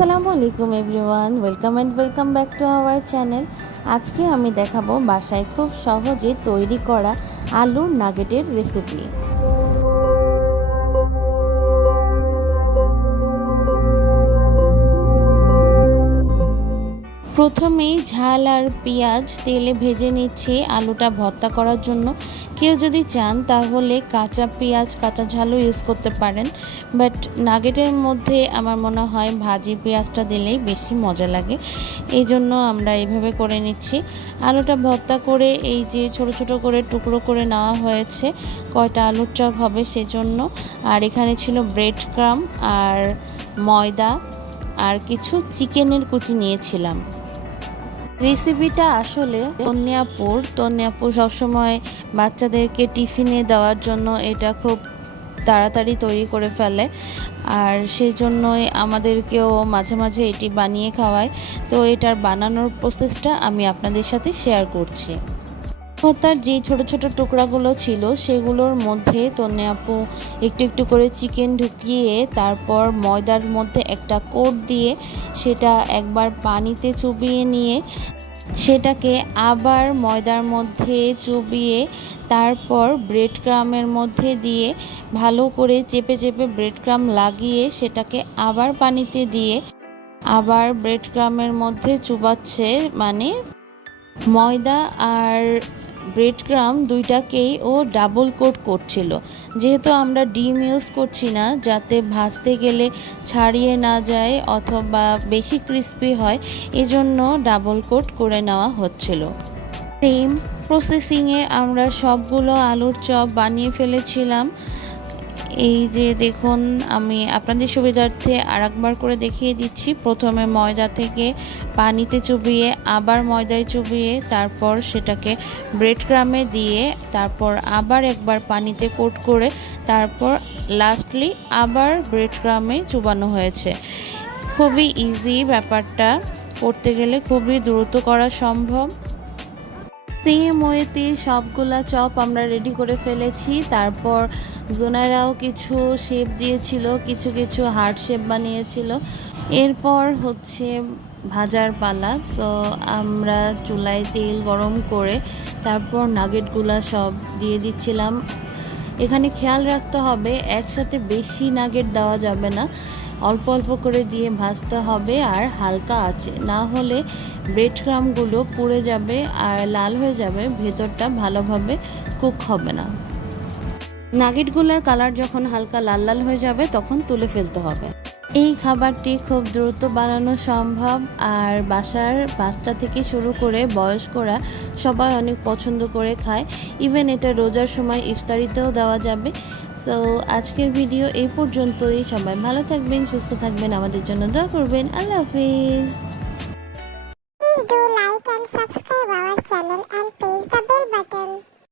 আসসালামু আলাইকুম everyone, welcome and welcome back to our channel. আজকে আমি দেখাবো বাসায় খুব সহজে তৈরি করা আলুর নাগেটের রেসিপি প্রথমেই ঝাল আর পেঁয়াজ তেলে ভেজে নিচ্ছি। আলুটা ভর্তা করার জন্য। কেউ যদি চান তাহলে কাঁচা পেঁয়াজ, কাঁচা ঝালও ইউজ করতে পারেন। বাট নাগেটের মধ্যে আমার মনে হয় ভাজি পেঁয়াজটা দিলেই বেশি মজা লাগে। এই জন্য আমরা এইভাবে করে নিচ্ছি। আলুটা ভর্তা করে এই যে ছোট ছোট করে টুকরো করে নেওয়া হয়েছে, কয়টা আলুর চপ হবে সেজন্য। আর এখানে ছিল ব্রেড ক্রাম আর ময়দা। আর কিছু চিকেনের কুচি নিয়েছিলাম। রেসিপিটা আসলে তন্যাপুর তন্যাপুর সবসময় বাচ্চাদেরকে টিফিনে দেওয়ার জন্য এটা খুব তাড়াতাড়ি তৈরি করে ফেলে। আর সেই জন্যই আমাদেরকেও মাঝে মাঝে এটি বানিয়ে খাওয়ায়। তো এটার বানানোর প্রসেসটা আমি আপনাদের সাথে শেয়ার করছি। ভর্তার যে ছোট ছোট টুকরাগুলো ছিল, সেগুলোর মধ্যে তন্নে আপু একটু একটু করে চিকেন ঢুকিয়ে তারপর ময়দার মধ্যে একটা কোট দিয়ে সেটা একবার পানিতে চুবিয়ে নিয়ে সেটাকে আবার ময়দার মধ্যে চুবিয়ে তারপর ব্রেড ক্রামের মধ্যে দিয়ে ভালো করে চেপে চেপে ব্রেড ক্রাম লাগিয়ে সেটাকে আবার পানিতে দিয়ে আবার ব্রেড ক্রামের মধ্যে চুবাচ্ছে মানে ময়দা আর ব্রেড ক্রাম দুইটাকেই ও ডাবল কোট করছিল। যেহেতু আমরা ডিম ইউজ করছি না, যাতে ভাজতে গেলে ছাড়িয়ে না যায় অথবা বেশি ক্রিস্পি হয়, এজন্য ডাবল কোট করে নেওয়া হচ্ছিল। সেম প্রসেসিংয়ে আমরা সবগুলো আলুর চপ বানিয়ে ফেলেছিলাম। এই যে দেখুন, আমি আপনাদের সুবিধার্থে আর একবার করে দেখিয়ে দিচ্ছি। প্রথমে ময়দা থেকে পানিতে চুবিয়ে, আবার ময়দায় চুবিয়ে, তারপর সেটাকে ব্রেড ক্রামে দিয়ে, তারপর আবার একবার পানিতে কোট করে, তারপর লাস্টলি আবার ব্রেড ক্রামে চুবানো হয়েছে। খুবই ইজি ব্যাপারটা। করতে গেলে খুবই দ্রুত করা সম্ভব। সেম সবগুলা চপ আমরা রেডি করে ফেলেছি। তারপর জোনারাও কিছু শেপ দিয়েছিল, কিছু কিছু হার্ট শেপ বানিয়েছিল। এরপর হচ্ছে ভাজার পালা সো আমরা চুলায় তেল গরম করে তারপর নাগেটগুলা সব দিয়ে দিচ্ছিলাম। এখানে খেয়াল রাখতে হবে, একসাথে বেশি নাগেট দেওয়া যাবে না। অল্প অল্প করে দিয়ে ভাজতে হবে আর হালকা আছে না হলে ব্রেড ক্রামগুলো পুড়ে যাবে আর লাল হয়ে যাবে, ভেতরটা ভালোভাবে কুক হবে না। নাগেটগুলোর কালার যখন হালকা লাল লাল হয়ে যাবে, তখন তুলে ফেলতে হবে। এই খাবারটি খুব দ্রুত বানানো সম্ভব আর বাসার বাচ্চা থেকে শুরু করে বয়স্করা সবাই অনেক পছন্দ করে খায়। ইভেন এটা রোজার সময় ইফতারিতেও দেওয়া যাবে। সো আজকের ভিডিও এই পর্যন্তই। সবাই ভালো থাকবেন, সুস্থ থাকবেন। আমাদের জন্য দোয়া করবেন। আল্লাহ হাফিজ।